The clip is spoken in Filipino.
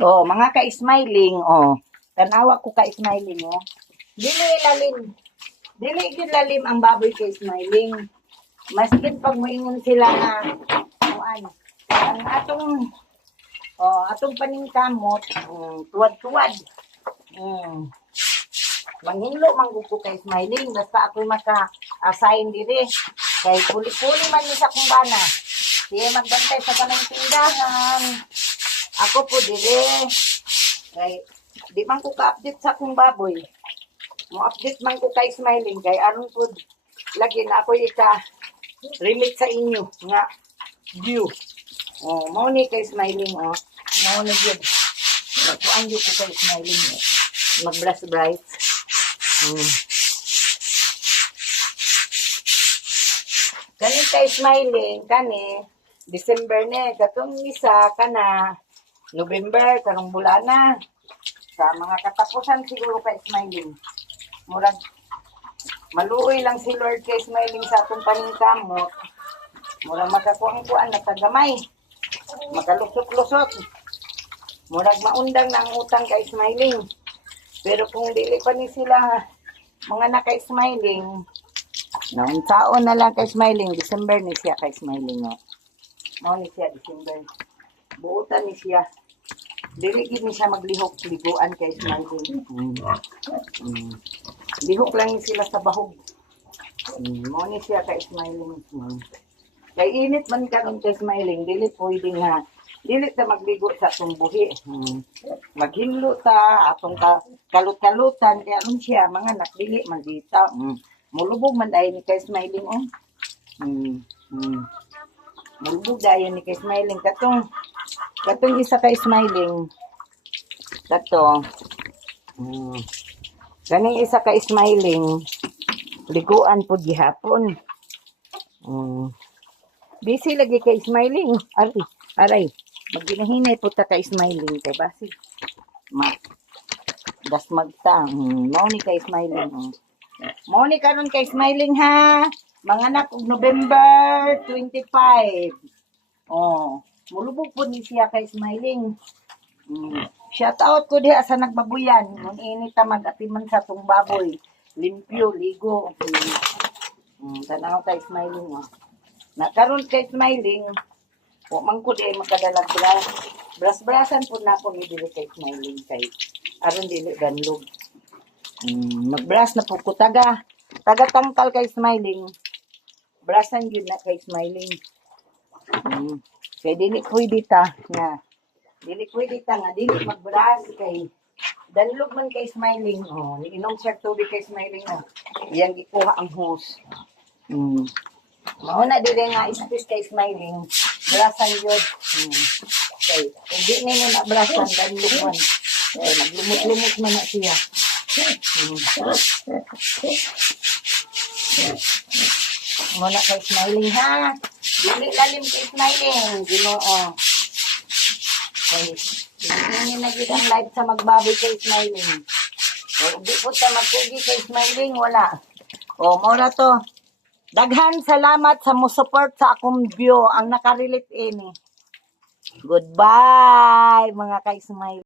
Oh, mga ka-smiling, oh. Tanawa ko ka-smiling, oh. Dili lalim. Dili gid lalim ang baboy ka-smiling. Maskin pag moingon sila nga ano, ang atong paningkamot, tuwad-tuwad. Manghinlo manggug ko kay smiling basta ako maka-assign diri. Kay puli-puli man ni sa kumbana. Siya magbantay sa kanang tindahan. Ako po dire. Kay di man ko ka-update sa akong baboy. Mo-update man ko kay smiling kay aron po lagi na ako remit sa inyo nga view. Oh, mao ni kay smiling oh. Mao ni gyud. Kuan gyud ko kay smiling. Mag-blast bright. Kani kay smiling kani December ni katong isa kana November karong bulana sa mga katapusan siguro kay smiling. Murag maluoy lang si Lord kay smiling sa atong paningkamot. Murag makakuan na tagamay. Makalusot-lusot. Murag maundang na ang utang kay smiling. Pero kung dili pa ni sila mga na kay smiling, noong taon na lang kay smiling, December ni siya kay smiling. No? Mao ni siya December. Buutan ni siya. Dili gid ni siya maglihok liguan kay smiling. Lihok lang sila sa bahog. Mao ni siya kay smiling. Kay init man karon kay smiling, dili pwede nga dili ta magligo sa atong buhi. Maghinlo ta atong kalut-kalutan kaya ano siya mga nakdili magita. Mulubog man dayon ni kay smiling oh. Mulubog dayon ni kay smiling katong isa kay smiling. Kato. Kaning isa kay smiling liguan po gihapon. Busy lagi kay smiling. Aray. Maginahinay po ta kay smiling kay basi. Das magta. Mao ni kay smiling. Mao ni karon kay smiling ha. Mga anak og November 25. Mulubog po ni siya kay smiling. Shout out ko diha sa nagbabuyan. Mun init ta mag-atiman sa tong baboy. Limpyo, ligo. Tanaw kay smiling oh. Na karon kay smiling, wa man ko di makadalag bras-brasan po na ako ni dili kay smiling kay aron dili ganlog. Magbras na po ko taga tangkal kay smiling. Brasan gyud na kay smiling. Kay dili pwede ta nga. Dili pwede ta nga dili magbras kay danlog man kay smiling. Inom siya tubig kay smiling na. Iyang gikuha ang hose. Mauna dire nga space kay smiling. Brasan yun. Okay. Hindi ninyo na brasan. Danlog man. Okay. Naglumot-lumot man na siya. Muna kay smiling ha. Dili lalim kay smiling. Ginoo. Okay. Hindi ninyo nagiging ang live sa magbaboy kay smiling. Hindi po ta magkugi kay smiling. Wala. Muna to. Daghan salamat sa mo-support sa akong view ang nakarelate ini. Goodbye mga ka-smile.